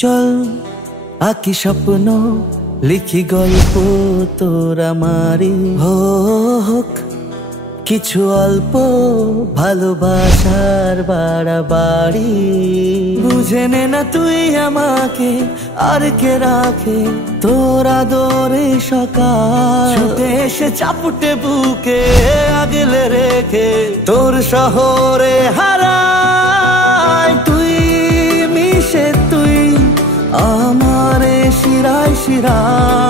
চল আঁকি স্বপ্ন, লিখি গল্প তোর আমারই। হোক কিছু অল্প ভালোবাসার বাড়াবাড়ি। বুঝে নে না তুই আমাকে, আর কে রাখে তোর আদরে সকাল। ছুটে এসে চাপুটে বুকে আগলে রেখে তোর শহরে হারাই। তুই মিশে তুই আমারে শিরায় শিরায়।